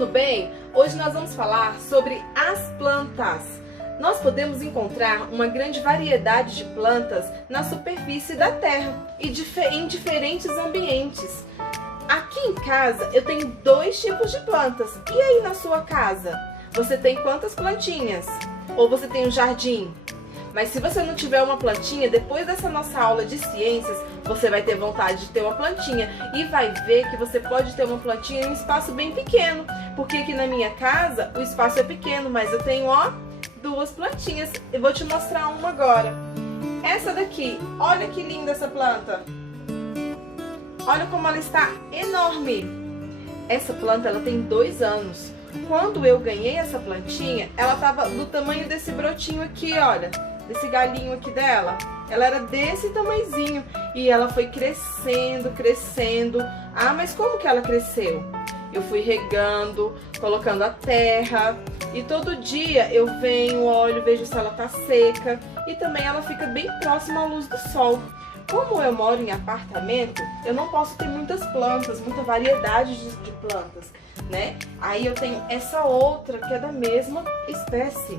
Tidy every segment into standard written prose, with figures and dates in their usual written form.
tudo bem? Hoje nós vamos falar sobre as plantas. Nós podemos encontrar uma grande variedade de plantas na superfície da terra e em diferentes ambientes. Aqui em casa eu tenho dois tipos de plantas. E aí na sua casa? Você tem quantas plantinhas? Ou você tem um jardim? Mas se você não tiver uma plantinha, depois dessa nossa aula de ciências, você vai ter vontade de ter uma plantinha e vai ver que você pode ter uma plantinha em um espaço bem pequeno. Porque aqui na minha casa o espaço é pequeno, mas eu tenho, ó, duas plantinhas. Eu vou te mostrar uma agora. Essa daqui, olha que linda essa planta. Olha como ela está enorme. Essa planta, ela tem 2 anos. Quando eu ganhei essa plantinha, ela estava do tamanho desse brotinho aqui, olha. Desse galinho aqui dela. Ela era desse tamanhozinho. E ela foi crescendo, crescendo. Ah, mas como que ela cresceu? Eu fui regando, colocando a terra. E todo dia eu venho, olho, vejo se ela tá seca. E também ela fica bem próxima à luz do sol. Como eu moro em apartamento, eu não posso ter muitas plantas, muita variedade de plantas, né? Aí eu tenho essa outra que é da mesma espécie.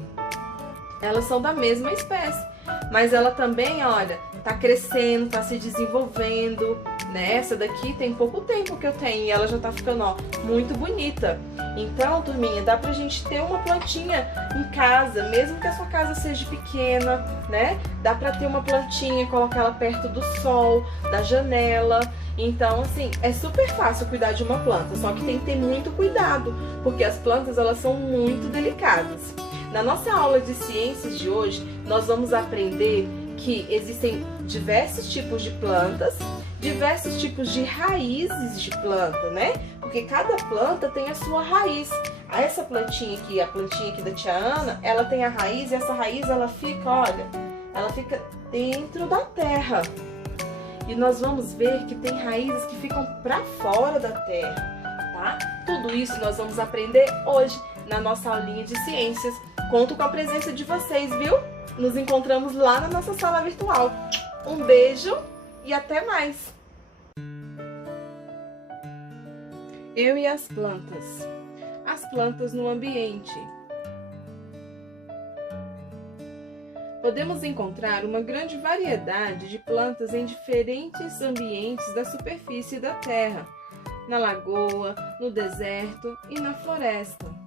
Elas são da mesma espécie, mas ela também, olha, tá crescendo, tá se desenvolvendo, né? Essa daqui tem pouco tempo que eu tenho e ela já tá ficando, ó, muito bonita. Então, turminha, dá pra gente ter uma plantinha em casa, mesmo que a sua casa seja pequena, né? Dá pra ter uma plantinha, colocar ela perto do sol, da janela. Então, assim, é super fácil cuidar de uma planta, só que tem que ter muito cuidado, porque as plantas, elas são muito delicadas. Na nossa aula de ciências de hoje, nós vamos aprender que existem diversos tipos de plantas, diversos tipos de raízes de planta, né? Porque cada planta tem a sua raiz. Essa plantinha aqui, a plantinha aqui da tia Ana, ela tem a raiz e essa raiz, ela fica, olha, ela fica dentro da terra. E nós vamos ver que tem raízes que ficam para fora da terra, tá? Tudo isso nós vamos aprender hoje na nossa aulinha de ciências. Conto com a presença de vocês, viu? Nos encontramos lá na nossa sala virtual. Um beijo e até mais! Eu e as plantas. As plantas no ambiente. Podemos encontrar uma grande variedade de plantas em diferentes ambientes da superfície da Terra, na lagoa, no deserto e na floresta.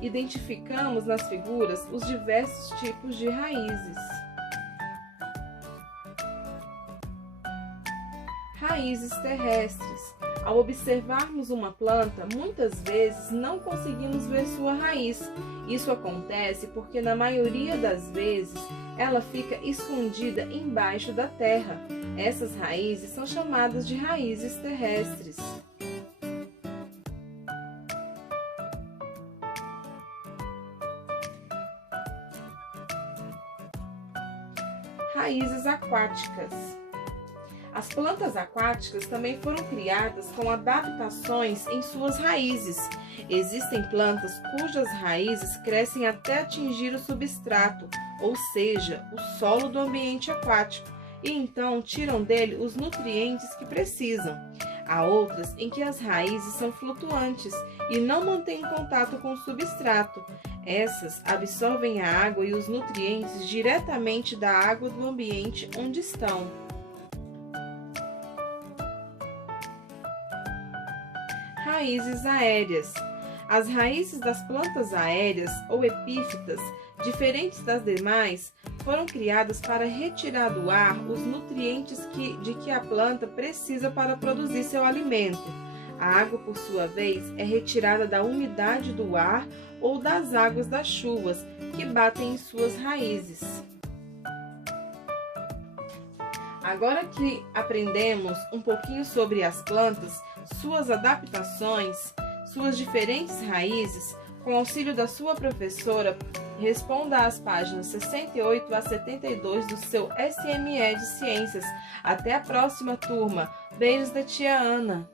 Identificamos nas figuras os diversos tipos de raízes. Raízes terrestres. Ao observarmos uma planta, muitas vezes não conseguimos ver sua raiz. Isso acontece porque, na maioria das vezes, ela fica escondida embaixo da terra. Essas raízes são chamadas de raízes terrestres. Raízes aquáticas. As plantas aquáticas também foram criadas com adaptações em suas raízes. Existem plantas cujas raízes crescem até atingir o substrato, ou seja, o solo do ambiente aquático, e então tiram dele os nutrientes que precisam. Há outras em que as raízes são flutuantes e não mantêm contato com o substrato. Essas absorvem a água e os nutrientes diretamente da água do ambiente onde estão. Raízes aéreas. As raízes das plantas aéreas ou epífitas, diferentes das demais, foram criadas para retirar do ar os nutrientes de que a planta precisa para produzir seu alimento. A água, por sua vez, é retirada da umidade do ar ou das águas das chuvas que batem em suas raízes. Agora que aprendemos um pouquinho sobre as plantas, suas adaptações, suas diferentes raízes, com auxílio da sua professora, responda às páginas 68 a 72 do seu SME de Ciências. Até a próxima, turma. Beijos da tia Ana.